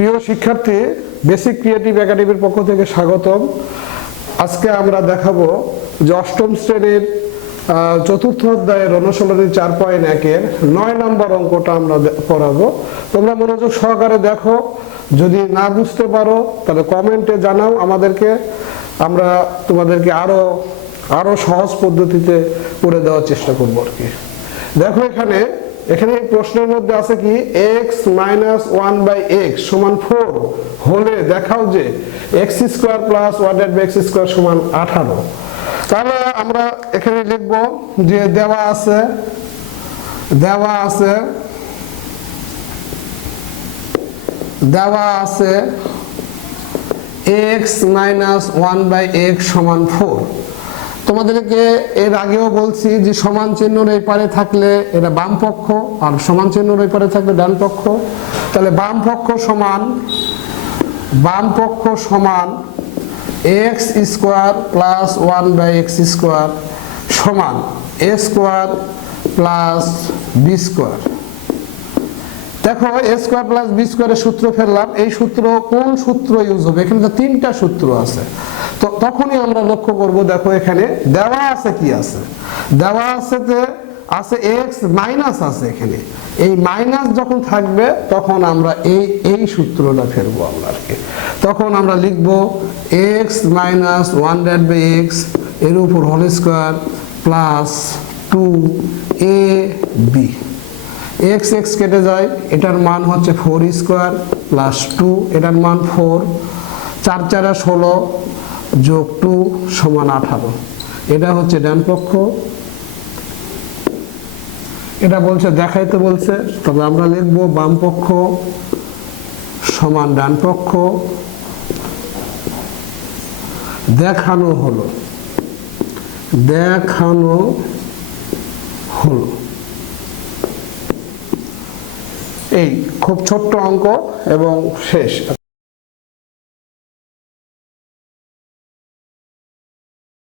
প্রিয় শিক্ষার্থী, basic creative একাডেমির পক্ষ থেকে স্বাগতম। আজকে আমরা দেখাবো যে অষ্টম শ্রেণীর চতুর্থ অধ্যায়ের অনুশীলনী 4.1-এর 9 নম্বর অঙ্কটা আমরা পড়াবো। তোমরা মনোযোগ সহকারে দেখো, যদি না বুঝতে পারো তাহলে কমেন্টে জানাও আমাদেরকে, আমরা তোমাদেরকে আরো সহজ পদ্ধতিতে করে দেওয়ার চেষ্টা করবো আর কি। দেখো এখানে এই প্রশ্নের মধ্যে আছে কি, x - 1/x সমান 4 হলে দেখাও যে x² + 1/x² সমান 18। তাহলে আমরা এখানে লিখব যে দেওয়া আছে x - 1/x সমান 4। তোমাদেরকে এর আগেও বলছি যে সমান চিহ্নর এই পারে থাকলে এটা বাম পক্ষ, আর সমান চিহ্নর এই পারে থাকলে ডান পক্ষ। তাহলে বাম পক্ষ সমান x² + 1/x² সমান a² + b²। দেখো a² + b² এর সূত্র ফেললাম। এই সূত্র কোন সূত্র ইউজ হবে? এখানে তো তিনটা সূত্র আছে, তো তখনই আমরা লক্ষ্য করব। দেখো এখানে দেওয়া আছে কি আছে, দেওয়া আছে x মাইনাস আছে। এখানে এই মাইনাস যখন থাকবে তখন আমরা এই সূত্রটা ফেলবো আমরা আর কি। তখন আমরা লিখব x - 1/x এর উপর whole square plus 2ab। x কেটে যায়, এটার মান হচ্ছে 4² + 2, এটার মান 4, 4 × 16 + 2 সমান 18। এটা হচ্ছে ডান পক্ষ। এটা বলছে দেখাইতে বলছে, তবে আমরা লিখব বাম পক্ষ সমান ডান পক্ষ। দেখানো হলো এই খুব ছোট্ট অঙ্ক এবং শেষ।